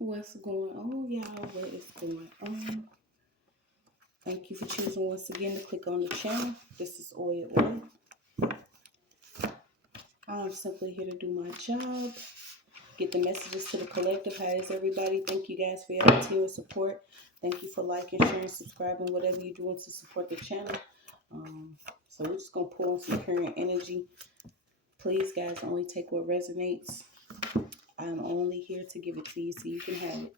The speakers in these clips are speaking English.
What's going on, y'all? What is going on? Thank you for choosing once again to click on the channel. This is OYAOY. I'm simply here to do my job, get the messages to the collective. How is everybody? Thank you guys for your continued support. Thank you for liking, sharing, subscribing, whatever you're doing to support the channel. So we're just going to pull on some current energy. Please, guys, only take what resonates. I'm only here to give it to you so you can have it.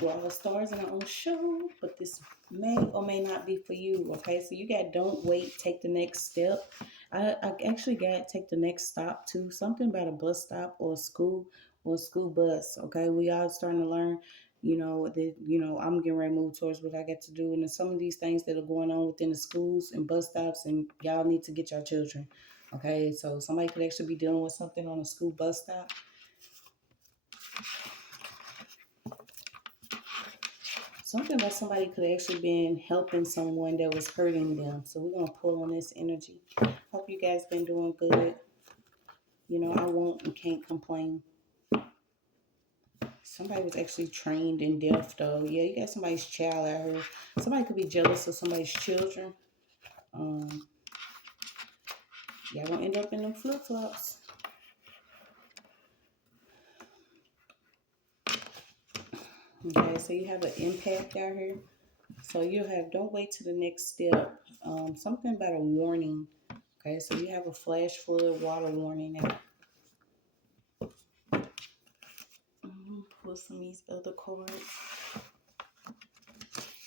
We're all stars in our own show, but this may or may not be for you. Okay, so you got don't wait, take the next step. I actually got take the next stop too. Something about a bus stop or a school bus. Okay, we all starting to learn. I'm getting ready to move towards what I get to do, and there's some of these things that are going on within the schools and bus stops, and y'all need to get your children. Okay, so somebody could actually be dealing with something on a school bus stop. Something about somebody could actually been helping someone that was hurting them. So we're gonna pull on this energy. Hope you guys been doing good. I won't and can't complain. Somebody was actually trained in death though. Yeah, you got somebody's child out here. Somebody could be jealous of somebody's children. Y'all gonna end up in them flip-flops. Okay, so you have an impact out here. So you have don't wait to the next step. Something about a warning. Okay, so you have a flash flood water warning now. Pull some of these other cards.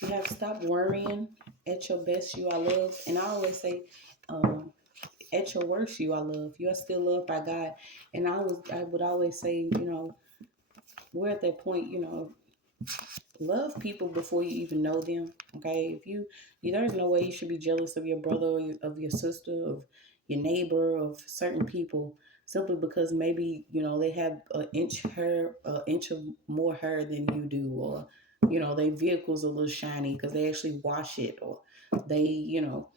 You have to stop worrying. At your best, you are loved. And I always say, at your worst, you are loved. You are still loved by God. And I would always say, we're at that point, love people before you even know them. Okay, there's no way you should be jealous of your brother or of your sister, of your neighbor, of certain people, simply because maybe they have an inch of more hair than you do, or their vehicle's a little shiny because they actually wash it, or they y'all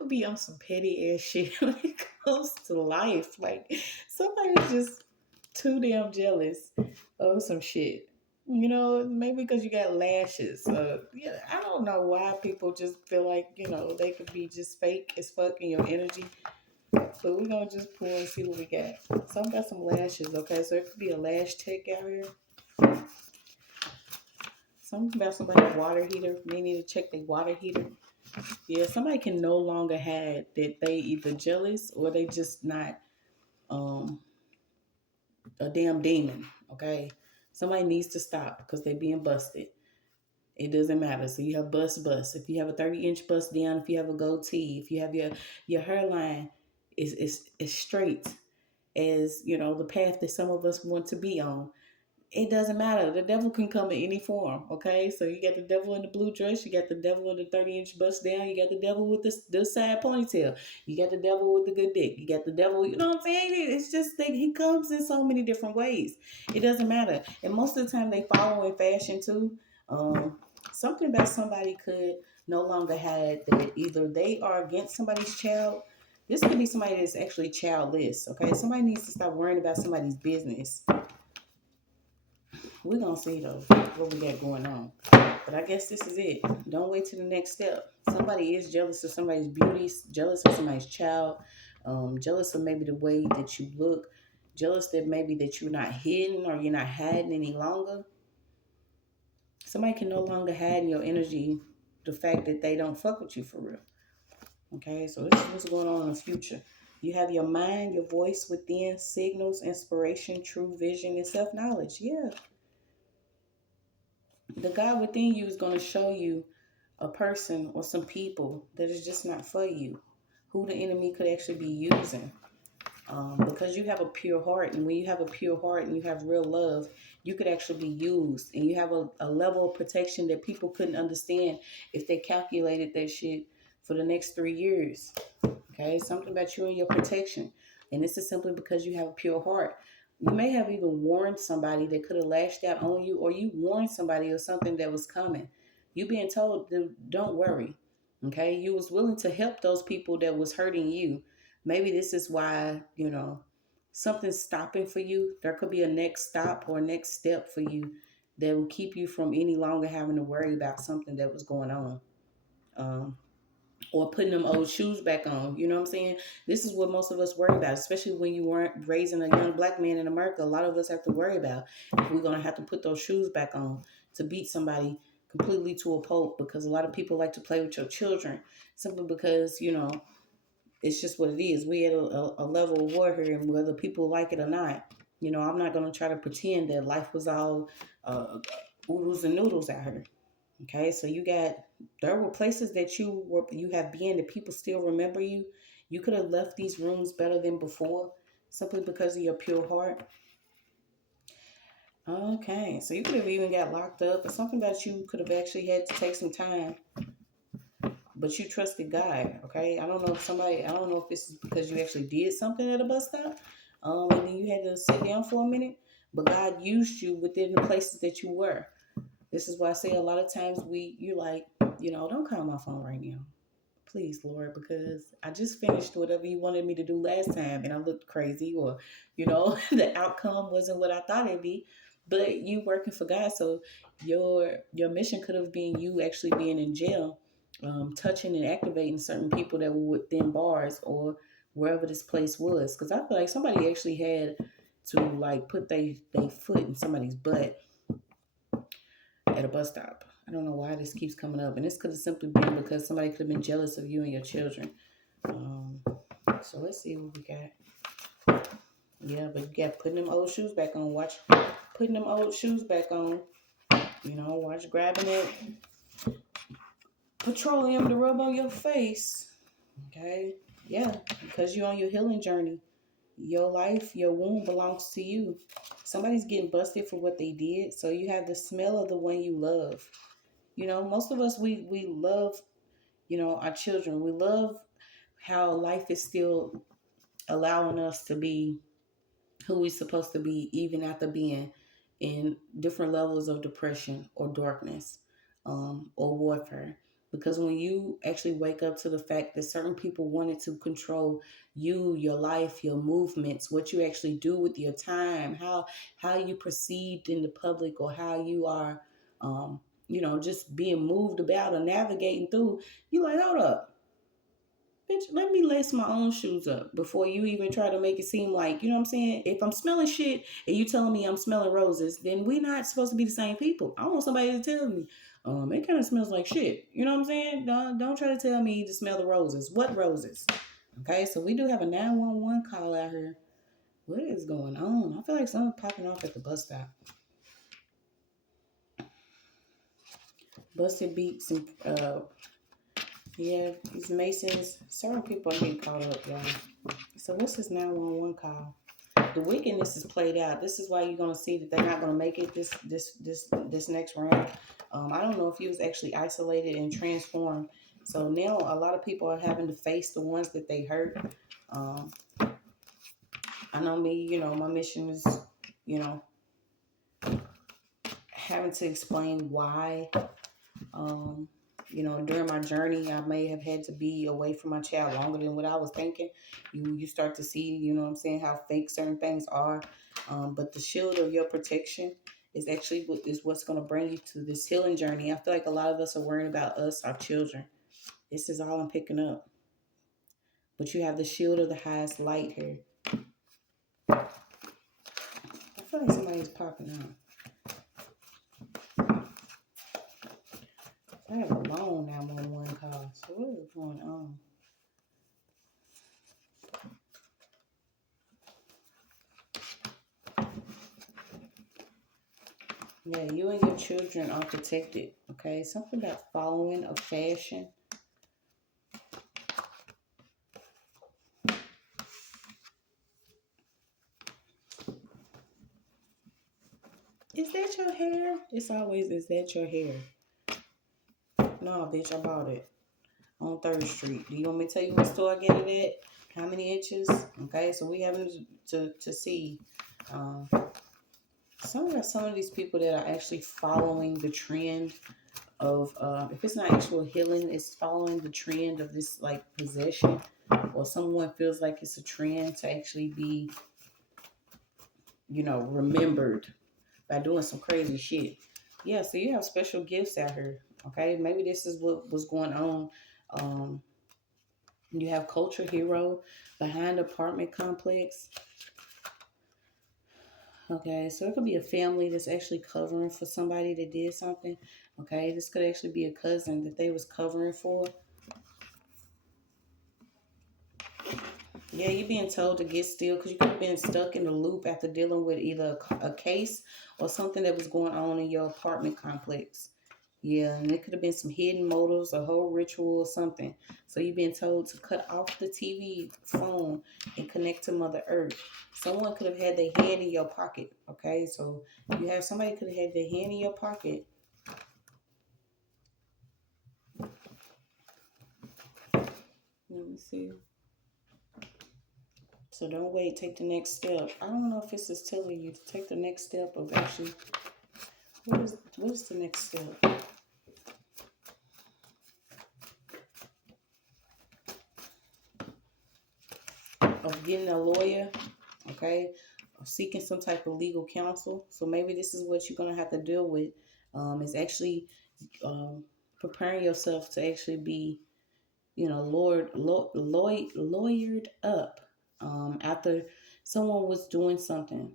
would be on some petty ass shit when it comes to life. Like somebody's just too damn jealous of some shit. Maybe because you got lashes. Yeah, I don't know why people just feel like, they could be just fake as fuck in your energy. But we're going to just pull and see what we got. Some got some lashes, okay? So it could be a lash tech out here. Something about somebody's water heater. They need to check their water heater. Yeah, somebody can no longer hide that they either jealous or they just not a damn demon, okay? Somebody needs to stop because they being busted. It doesn't matter. So you have bust. If you have a 30-inch bust down, if you have a goatee, if you have your hairline is straight as the path that some of us want to be on. It doesn't matter. The devil can come in any form. Okay, so you got the devil in the blue dress, you got the devil in the 30-inch bust down, you got the devil with the side ponytail, you got the devil with the good dick, you got the devil. You know what I'm saying? It's just that he comes in so many different ways. It doesn't matter, and most of the time they follow in fashion too. Something about somebody could no longer hide that either they are against somebody's child. This could be somebody that's actually childless. Okay, somebody needs to stop worrying about somebody's business. We're going to see, though, what we got going on. But I guess this is it. Don't wait to the next step. Somebody is jealous of somebody's beauty, jealous of somebody's child, jealous of maybe the way that you look, jealous that maybe that you're not hidden or you're not hiding any longer. Somebody can no longer hide in your energy the fact that they don't fuck with you for real. Okay, so this is what's going on in the future. You have your mind, your voice within, signals, inspiration, true vision, and self-knowledge. Yeah. The God within you is going to show you a person or some people that is just not for you, who the enemy could actually be using. Because you have a pure heart, and when you have a pure heart and you have real love, you could actually be used, and you have a level of protection that people couldn't understand if they calculated that shit for the next 3 years. Okay, something about you and your protection, and this is simply because you have a pure heart. You may have even warned somebody that could have lashed out on you, or you warned somebody of something that was coming. You being told, don't worry. Okay, you was willing to help those people that was hurting you. Maybe this is why something's stopping for you. There could be a next stop or next step for you that will keep you from any longer having to worry about something that was going on. Um, or putting them old shoes back on. You know what I'm saying? This is what most of us worry about, especially when you weren't raising a young black man in America. A lot of us have to worry about if we're going to have to put those shoes back on to beat somebody completely to a pulp, because a lot of people like to play with your children simply because, you know, it's just what it is. We at a level of war here, and whether people like it or not, you know, I'm not going to try to pretend that life was all oodles and noodles out here. Okay, so there were places that you have been that people still remember you. You could have left these rooms better than before simply because of your pure heart. Okay, so you could have even got locked up or something that you could have actually had to take some time, but you trusted God. Okay, I don't know if this is because you actually did something at a bus stop, and then you had to sit down for a minute, but God used you within the places that you were. This is why I say a lot of times you're like, you know, don't call my phone right now. Please, Lord, because I just finished whatever you wanted me to do last time and I looked crazy, or, you know, the outcome wasn't what I thought it'd be. But you working for God, so your mission could have been you actually being in jail, touching and activating certain people that were within bars or wherever this place was. Because I feel like somebody actually had to like put their foot in somebody's butt at a bus stop. I don't know why this keeps coming up. And this could have simply been because somebody could have been jealous of you and your children. So let's see what we got. Yeah, but you got putting them old shoes back on. Watch putting them old shoes back on. You know, watch grabbing it. Petroleum to rub on your face. Okay? Yeah, because you're on your healing journey. Your life, your womb belongs to you. Somebody's getting busted for what they did. So you have the smell of the one you love. You know, most of us, we love, you know, our children. We love how life is still allowing us to be who we're supposed to be, even after being in different levels of depression or darkness, or warfare. Because when you actually wake up to the fact that certain people wanted to control you, your life, your movements, what you actually do with your time, how you perceived in the public, or how you are, you know, just being moved about or navigating through, you like, hold up. Bitch, let me lace my own shoes up before you even try to make it seem like, you know what I'm saying? If I'm smelling shit and you telling me I'm smelling roses, then we're not supposed to be the same people. I want somebody to tell me, it kind of smells like shit. You know what I'm saying? Don't try to tell me to smell the roses. What roses? Okay, so we do have a 911 call out here. What is going on? I feel like something's popping off at the bus stop. Busted beats and yeah, these Masons, certain people are getting caught up, y'all. So what's this 911 call? The wickedness is played out. This is why you're gonna see that they're not gonna make it this next round. I don't know if he was actually isolated and transformed. So now a lot of people are having to face the ones that they hurt. I know me, you know, my mission is, you know, having to explain why. You know, during my journey, I may have had to be away from my child longer than what I was thinking. You start to see, you know what I'm saying, how fake certain things are. But the shield of your protection is actually what's going to bring you to this healing journey. I feel like a lot of us are worrying about us, our children. This is all I'm picking up. But you have the shield of the highest light here. I feel like somebody's popping out. I have a long 911 call. So what is going on? Yeah, you and your children are protected, okay? Something about following a fashion. Is that your hair? It's always, is that your hair? No, bitch, I bought it on 3rd Street. Do you want me to tell you what store I get it at? How many inches? Okay, so we having to see some of these people that are actually following the trend of, if it's not actual healing, it's following the trend of this like possession, or someone feels like it's a trend to actually be remembered by doing some crazy shit. Yeah, so you have special gifts out here. Okay, maybe this is what was going on. Um, you have culture hero behind apartment complex. Okay, so it could be a family that's actually covering for somebody that did something. Okay, this could actually be a cousin that they was covering for. Yeah, you're being told to get still because you could have been stuck in the loop after dealing with either a case or something that was going on in your apartment complex. Yeah, and it could have been some hidden motives, a whole ritual or something. So you're being told to cut off the TV phone and connect to Mother Earth. Someone could have had their hand in your pocket. Okay, so you have somebody could have had their hand in your pocket. Let me see. So don't wait. Take the next step. I don't know if this is telling you to take the next step of actually. What is the next step? Of getting a lawyer, okay, or seeking some type of legal counsel. So maybe this is what you're gonna have to deal with. Is actually um, preparing yourself to actually be, lawyered up after someone was doing something.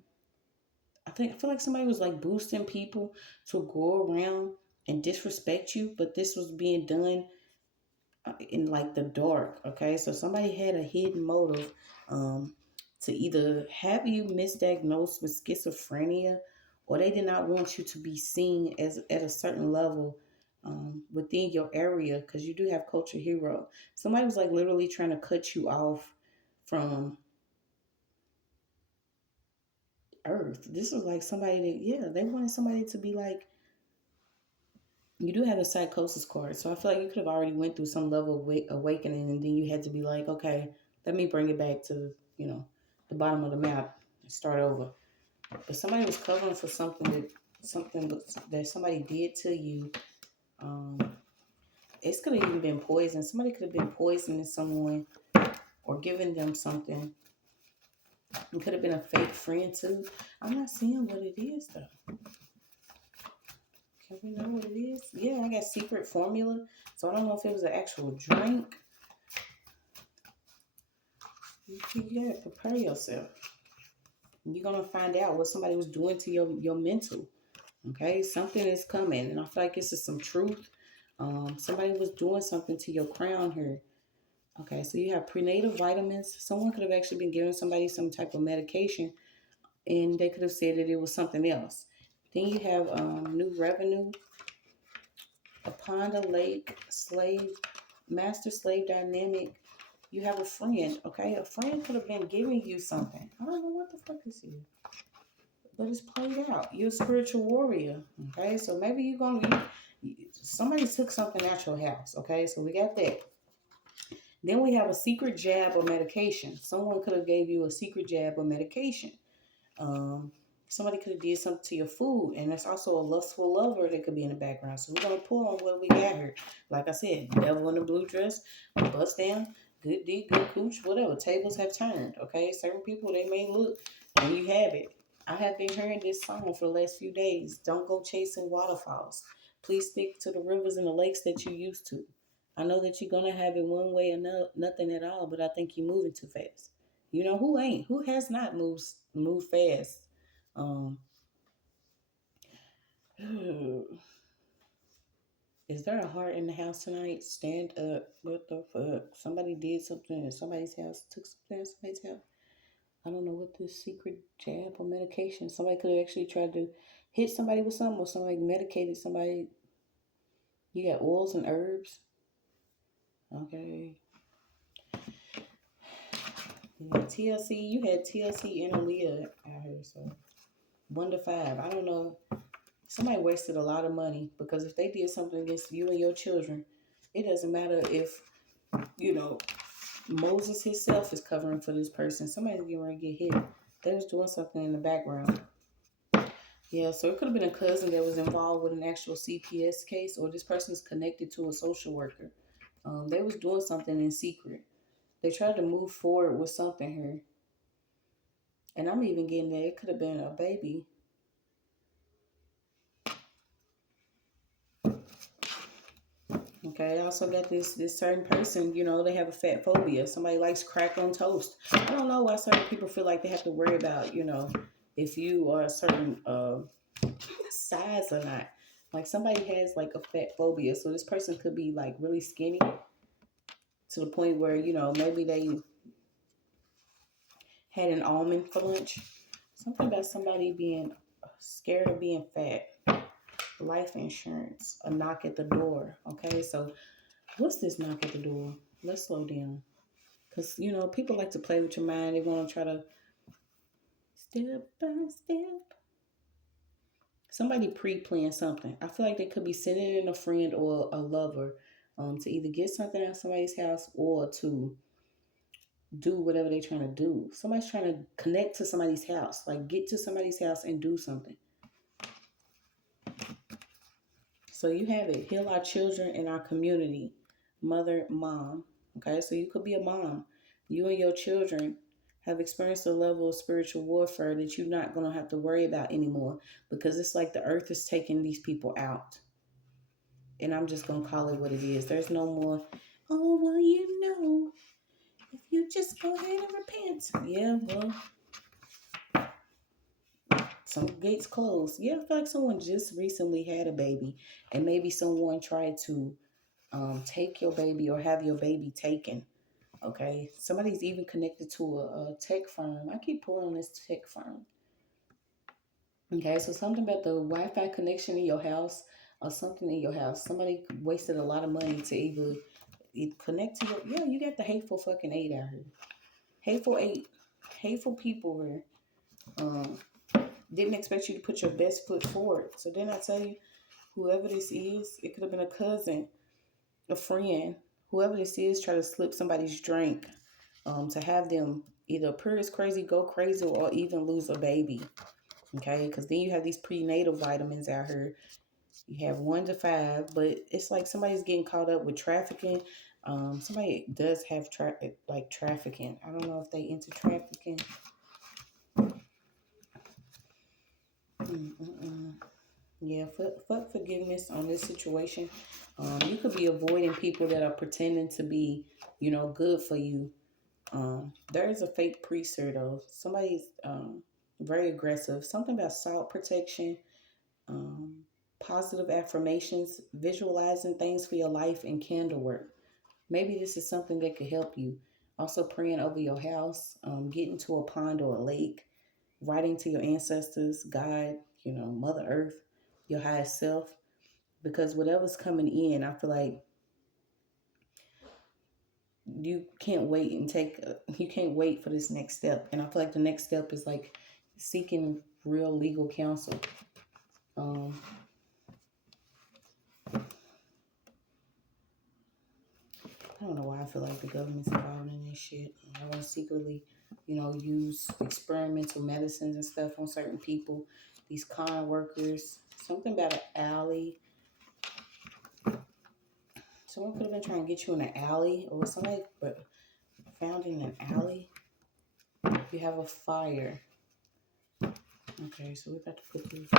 I feel like somebody was like boosting people to go around and disrespect you, but this was being done in like the dark. Okay, so somebody had a hidden motive to either have you misdiagnosed with schizophrenia, or they did not want you to be seen as at a certain level within your area, because you do have culture hero. Somebody was like literally trying to cut you off from earth. This was like somebody that, yeah, they wanted somebody to be like, you do have a psychosis card, so I feel like you could have already went through some level of awakening, and then you had to be like, okay, let me bring it back to the bottom of the map and start over. But somebody was covering for something that somebody did to you. Um, it could have even been poison. Somebody could have been poisoning someone or giving them something. It could have been a fake friend too. I'm not seeing what it is though. Can we know what it is? Yeah, I got secret formula. So I don't know if it was an actual drink. You gotta prepare yourself. You're gonna find out what somebody was doing to your mental. Okay, something is coming, and I feel like this is some truth. Somebody was doing something to your crown here. Okay, so you have prenatal vitamins. Someone could have actually been giving somebody some type of medication, and they could have said that it was something else. Then you have new revenue, upon the lake, master slave dynamic. You have a friend, okay? A friend could have been giving you something. I don't know what the fuck this is, but it's played out. You're a spiritual warrior, okay? So maybe somebody took something out your house, okay? So we got that. Then we have a secret jab or medication. Someone could have gave you a secret jab or medication. Um, Somebody could have did something to your food, and there's also a lustful lover that could be in the background. So we're gonna pull on what we got here. Like I said, devil in the blue dress, bust down, good D, good cooch, whatever. Tables have turned. Okay, certain people they may look, and you have it. I have been hearing this song for the last few days. Don't go chasing waterfalls. Please stick to the rivers and the lakes that you used to. I know that you're gonna have it one way or nothing at all, but I think you're moving too fast. You know who ain't? Who has not moved fast? Um, is there a heart in the house tonight? Stand up. What the fuck? Somebody did something in somebody's house. Took something in somebody's house. I don't know what this secret jab or medication. Somebody could have actually tried to hit somebody with something, or somebody medicated somebody. You got oils and herbs. Okay. You got TLC. You had TLC and Aaliyah out here, so 1 to 5. I don't know. Somebody wasted a lot of money, because if they did something against you and your children, it doesn't matter if, you know, Moses himself is covering for this person. Somebody's getting ready to get hit. They was doing something in the background. Yeah, so it could have been a cousin that was involved with an actual CPS case, or this person is connected to a social worker. They was doing something in secret. They tried to move forward with something here. And I'm even getting that it could have been a baby. Okay, I also got this certain person, you know, they have a fat phobia. Somebody likes crack on toast. I don't know why certain people feel like they have to worry about, you know, if you are a certain size or not. Like somebody has like a fat phobia, so this person could be like really skinny to the point where, you know, maybe they had an almond for lunch. Something about somebody being scared of being fat. Life insurance, a knock at the door. Okay, so what's this knock at the door? Let's slow down. Because, you know, people like to play with your mind. They want to try to step by step. Somebody pre-plan something. I feel like they could be sending in a friend or a lover to either get something out of somebody's house or to do whatever they're trying to do. Somebody's trying to connect to somebody's house, like get to somebody's house and do something. So you have it. Heal our children in our community. Mother, mom. Okay, so you could be a mom. You and your children have experienced a level of spiritual warfare that you're not going to have to worry about anymore because it's like the earth is taking these people out. And I'm just going to call it what it is. There's no more, oh, well, you know, if you just go ahead and repent. Yeah, well, some gates closed. Yeah, I feel like someone just recently had a baby and maybe someone tried to take your baby or have your baby taken. Okay, somebody's even connected to a tech firm. I keep pulling on this tech firm. Okay, so something about the Wi-Fi connection in your house or something in your house. Somebody wasted a lot of money to either connect to your. Yeah, you got the hateful fucking eight out here. Hateful eight. Hateful people here. Um, didn't expect you to put your best foot forward. So then I tell you, whoever this is, it could have been a cousin, a friend, whoever this is, try to slip somebody's drink to have them either appear as crazy, go crazy, or even lose a baby. Okay, because then you have these prenatal vitamins out here. You have 1 to 5, but it's like somebody's getting caught up with trafficking. Somebody does have like trafficking. I don't know if they into trafficking. Yeah, fuck forgiveness on this situation. You could be avoiding people that are pretending to be, you know, good for you. There is a fake priest here though. Somebody's very aggressive. Something about salt protection, um, positive affirmations, visualizing things for your life, and candle work. Maybe this is something that could help you. Also, praying over your house, getting to a pond or a lake, writing to your ancestors, God, you know, Mother Earth, your highest self. Because whatever's coming in, I feel like you can't wait and you can't wait for this next step. And I feel like the next step is like seeking real legal counsel. I don't know why I feel like the government's involved in this shit. I want to secretly, you know, use experimental medicines and stuff on certain people. These con workers. Something about an alley. Someone could have been trying to get you in an alley, or somebody found in an alley. You have a fire. Okay, so we got to put these.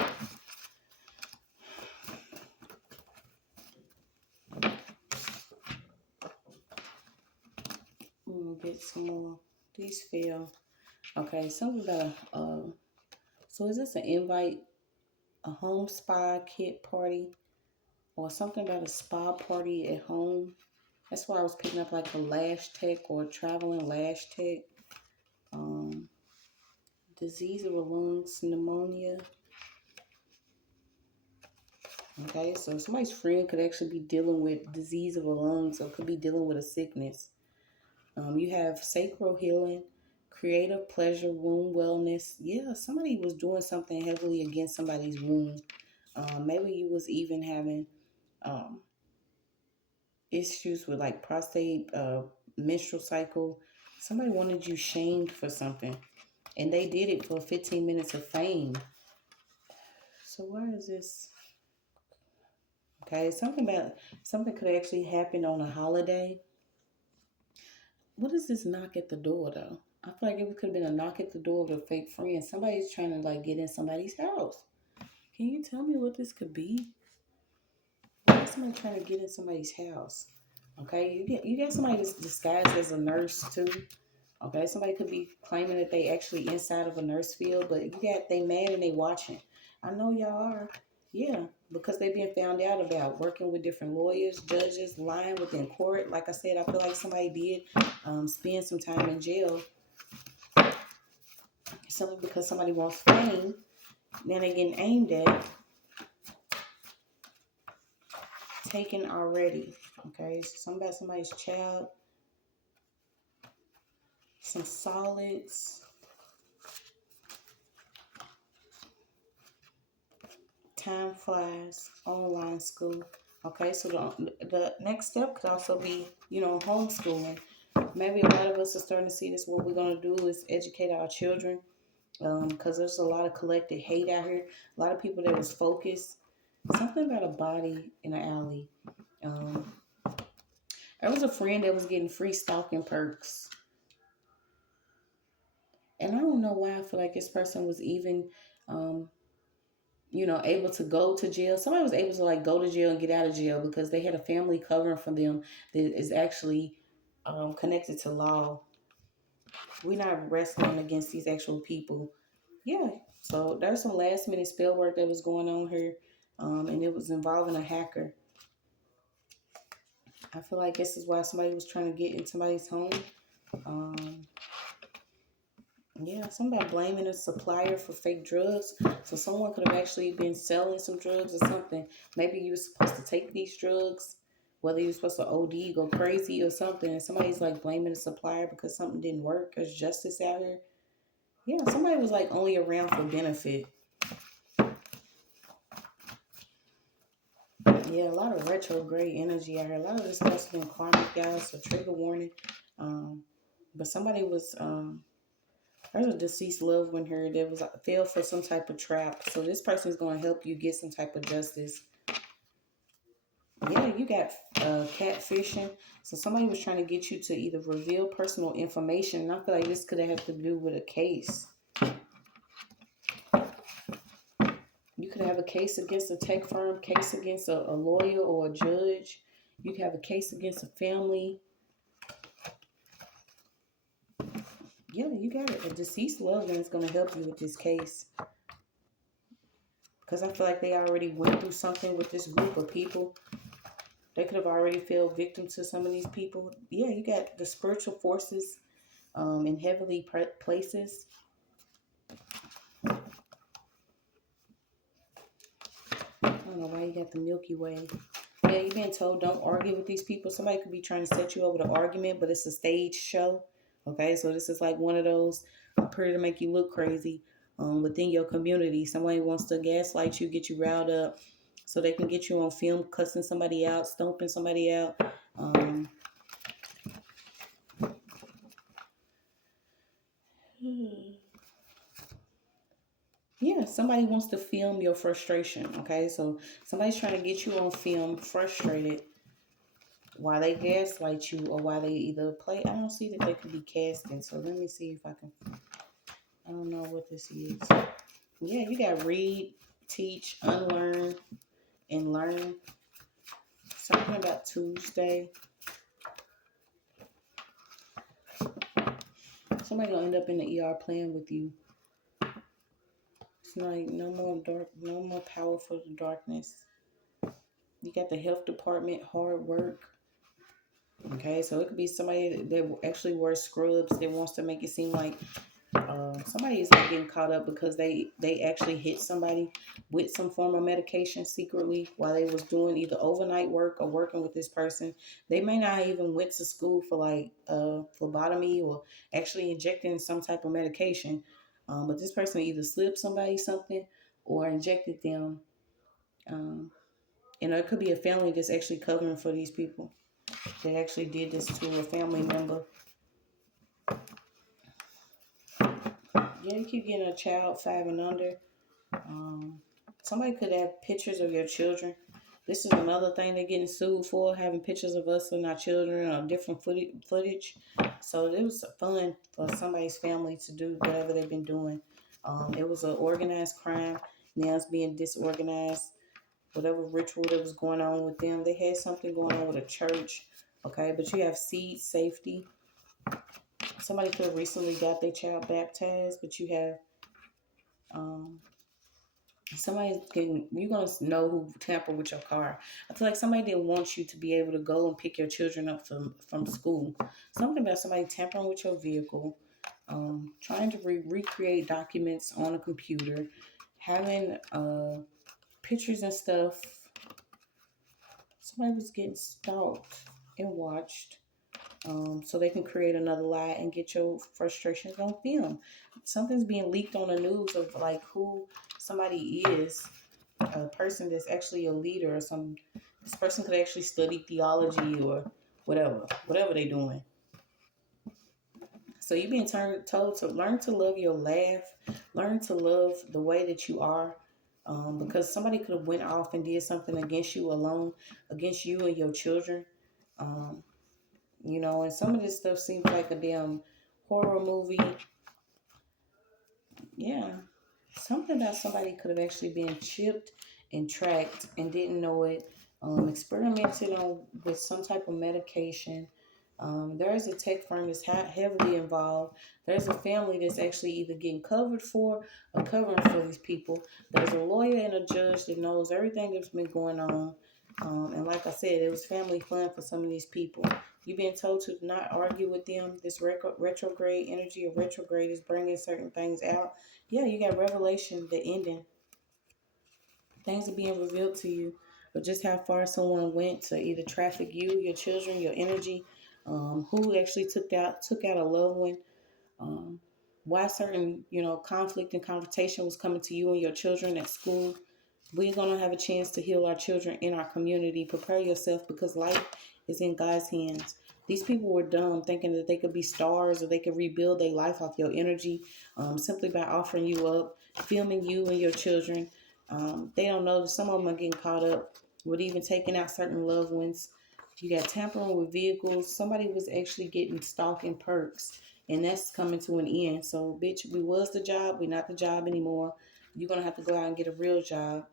We'll get some more. These fail. Okay, something about so is this an invite, a home spa kit party, or something about a spa party at home? That's why I was picking up like a lash tech or traveling lash tech. Disease of the lungs, pneumonia. Okay, so somebody's friend could actually be dealing with disease of the lungs or could be dealing with a sickness. You have sacral healing, creative pleasure, womb wellness. Yeah, somebody was doing something heavily against somebody's womb. Maybe you was even having issues with like prostate, menstrual cycle. Somebody wanted you shamed for something, and they did it for 15 minutes of fame. So where is this? Okay, something could actually happen on a holiday. What is this knock at the door though? I feel like it could have been a knock at the door with a fake friend. Somebody's trying to like get in somebody's house. Can you tell me what this could be? Why is somebody trying to get in somebody's house? Okay, you get somebody that's disguised as a nurse too. Okay, somebody could be claiming that they actually inside of a nurse field, but you got they mad and they watching. I know y'all are. Yeah, because they being found out about working with different lawyers, judges, lying within court. Like I said, I feel like somebody did spend some time in jail simply because somebody wants fame. Then they getting aimed at, taken already. Okay, so somebody's child, some solids. Time flies, online school. Okay, so the next step could also be, homeschooling. Maybe a lot of us are starting to see this. What we're going to do is educate our children, because there's a lot of collective hate out here. A lot of people that was focused. Something about a body in an alley. There was a friend that was getting free stalking perks. And I don't know why I feel like this person was even able to go to jail. Somebody was able to like go to jail and get out of jail because they had a family covering for them that is actually connected to law. We're not wrestling against these actual people. Yeah. So there's some last minute spell work that was going on here, and it was involving a hacker. I feel like this is why somebody was trying to get in somebody's home. Um, Yeah, somebody blaming a supplier for fake drugs. So someone could have actually been selling some drugs or something. Maybe you were supposed to take these drugs, whether you were supposed to OD, go crazy or something. And somebody's like blaming the supplier because something didn't work. There's justice out here. Yeah, somebody was like only around for benefit. Yeah, a lot of retrograde energy out here. A lot of this stuff's been karmic, guys. So trigger warning. But somebody was there's a deceased loved one here that was fell for some type of trap. So this person is going to help you get some type of justice. Yeah, you got catfishing. So somebody was trying to get you to either reveal personal information. And I feel like this could have had to do with a case. You could have a case against a tech firm, case against a lawyer or a judge. You could have a case against a family. Yeah, you got it. A deceased loved one is going to help you with this case. Because I feel like they already went through something with this group of people. They could have already fell victim to some of these people. Yeah, you got the spiritual forces in heavenly places. I don't know why you got the Milky Way. Yeah, you've been told don't argue with these people. Somebody could be trying to set you over the argument, but it's a stage show. Okay, so this is like one of those pretty to make you look crazy within your community. Somebody wants to gaslight you, get you riled up, so they can get you on film cussing somebody out, stomping somebody out. Yeah, somebody wants to film your frustration. Okay, so somebody's trying to get you on film frustrated while they gaslight you or while they either play. I don't see that they could be casting. So let me see if I can. I don't know what this is. Yeah, you got read, teach, unlearn, and learn. Something about Tuesday. Somebody gonna end up in the ER playing with you. It's like no more dark, no more power for the darkness. You got the health department, hard work. Okay, so it could be somebody that actually wears scrubs that wants to make it seem like somebody is not getting caught up because they actually hit somebody with some form of medication secretly while they was doing either overnight work or working with this person. They may not even went to school for like phlebotomy or actually injecting some type of medication, but this person either slipped somebody something or injected them. It could be a family that's actually covering for these people. They actually did this to a family member. Yeah, you keep getting a child 5 and under. Somebody could have pictures of your children. This is another thing they're getting sued for, having pictures of us and our children or different footage. So it was fun for somebody's family to do whatever they've been doing. It was an organized crime. Now it's being disorganized. Whatever ritual that was going on with them, they had something going on with a church. Okay, but you have seed safety. Somebody could have recently got their child baptized, but you have somebody's getting, you're gonna know who tampered with your car. I feel like somebody didn't want you to be able to go and pick your children up from school. Something about somebody tampering with your vehicle, trying to recreate documents on a computer, having pictures and stuff. Somebody was getting stalked and watched. So they can create another lie and get your frustrations on film. Something's being leaked on the news of like who somebody is, a person that's actually a leader or some. This person could actually study theology or whatever they're doing. So you're being told to learn to love your laugh, learn to love the way that you are. Because somebody could have went off and did something against you alone, against you and your children. You know, and some of this stuff seems like a damn horror movie. Yeah. Something about somebody could have actually been chipped and tracked and didn't know it. Experimented on with some type of medication. There is a tech firm that's heavily involved. There's a family that's actually either getting covered for or covering for these people. There's a lawyer and a judge that knows everything that's been going on. And like I said, it was family fun for some of these people. You've been told to not argue with them. This retrograde energy of retrograde is bringing certain things out. Yeah, you got revelation, the ending. Things are being revealed to you, but just how far someone went to either traffic you, your children, your energy, who actually took out a loved one, why certain conflict and confrontation was coming to you and your children at school. We're gonna have a chance to heal our children in our community. Prepare yourself because life is in God's hands. These people were dumb, thinking that they could be stars or they could rebuild their life off your energy, simply by offering you up, filming you and your children. They don't know that some of them are getting caught up with even taking out certain loved ones. You got tampering with vehicles. Somebody was actually getting stalking perks, and that's coming to an end. So, bitch, we was the job. We're not the job anymore. You're going to have to go out and get a real job.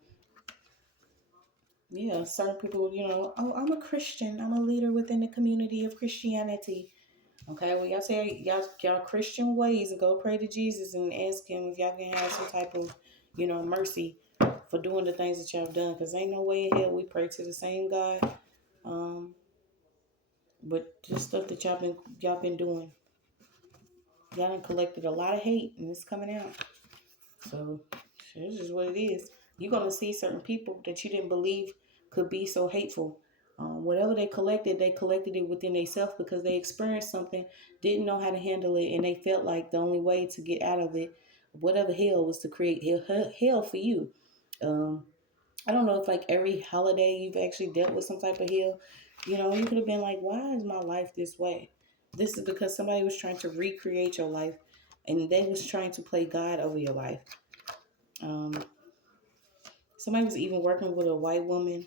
Yeah, certain people, oh, I'm a Christian. I'm a leader within the community of Christianity. Okay, well, y'all say y'all Christian ways and go pray to Jesus and ask him if y'all can have some type of, mercy for doing the things that y'all have done. Because ain't no way in hell we pray to the same God. But just stuff that y'all been doing. Y'all done collected a lot of hate and it's coming out. So it's just what it is. You're going to see certain people that you didn't believe could be so hateful. Whatever they collected it within themselves because they experienced something, didn't know how to handle it, and they felt like the only way to get out of it, whatever hell, was to create hell for you. I don't know if like every holiday you've actually dealt with some type of hell. You could have been like, why is my life this way? This is because somebody was trying to recreate your life and they was trying to play God over your life. Um, Somebody was even working with a white woman.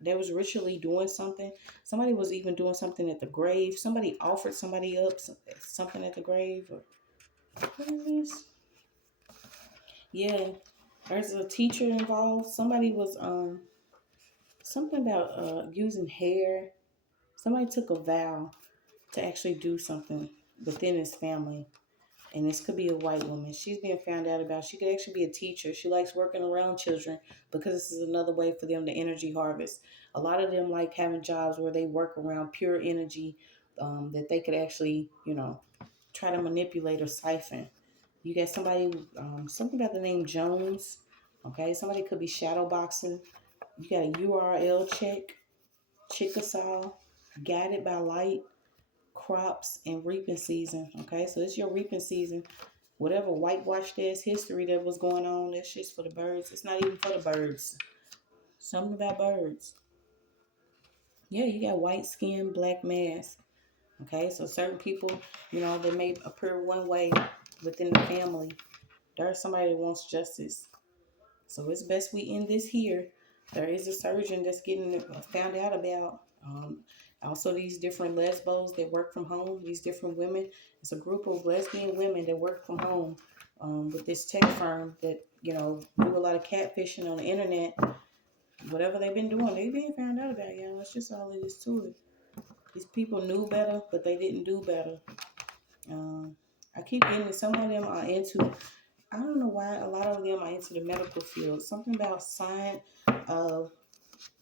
They was ritually doing something. Somebody was even doing something at the grave. Somebody offered somebody up something at the grave. Or what is this? Yeah, there's a teacher involved. Somebody was something about using hair. Somebody took a vow to actually do something within his family. And this could be a white woman. She's being found out about. She could actually be a teacher. She likes working around children because this is another way for them to energy harvest. A lot of them like having jobs where they work around pure energy that they could actually, try to manipulate or siphon. You got somebody, something about the name Jones. Okay, somebody could be shadow boxing. You got a URL check, Chickasaw, guided by light, crops, and reaping season. Okay, so it's your reaping season. Whatever whitewashed ass history that was going on, that shit's for the birds. It's not even for the birds. Something about birds. Yeah, you got white skin, black mask. Okay, so certain people, they may appear one way within the family. There's somebody that wants justice. So it's best we end this here. There is a surgeon that's getting found out about. Also, these different lesbos that work from home, these different women. It's a group of lesbian women that work from home with this tech firm that, you know, do a lot of catfishing on the internet. Whatever they've been doing, they've been found out about, y'all. That's just all it is to it. These people knew better, but they didn't do better. I keep getting it. Some of them are into, I don't know why, a lot of them are into the medical field. Something about science,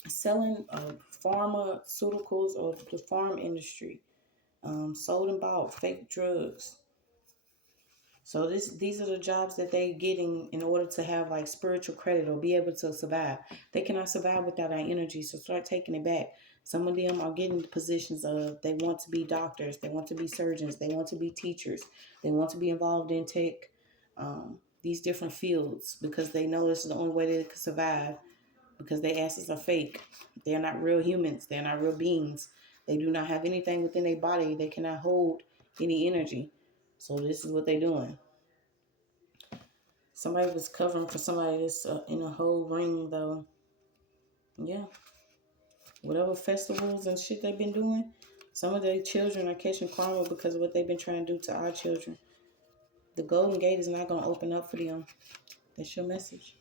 selling pharmaceuticals or the farm industry, sold and bought fake drugs. So these are the jobs that they're getting in order to have like spiritual credit or be able to survive. They cannot survive without our energy, so start taking it back. Some of them are getting positions of, they want to be doctors, they want to be surgeons, they want to be teachers, they want to be involved in tech, these different fields, because they know this is the only way they can survive, because their asses are fake. They're not real humans. They're not real beings. They do not have anything within their body. They cannot hold any energy. So this is what they're doing. Somebody was covering for somebody that's in a whole ring, though. Yeah. Whatever festivals and shit they've been doing, some of their children are catching karma because of what they've been trying to do to our children. The Golden Gate is not going to open up for them. That's your message.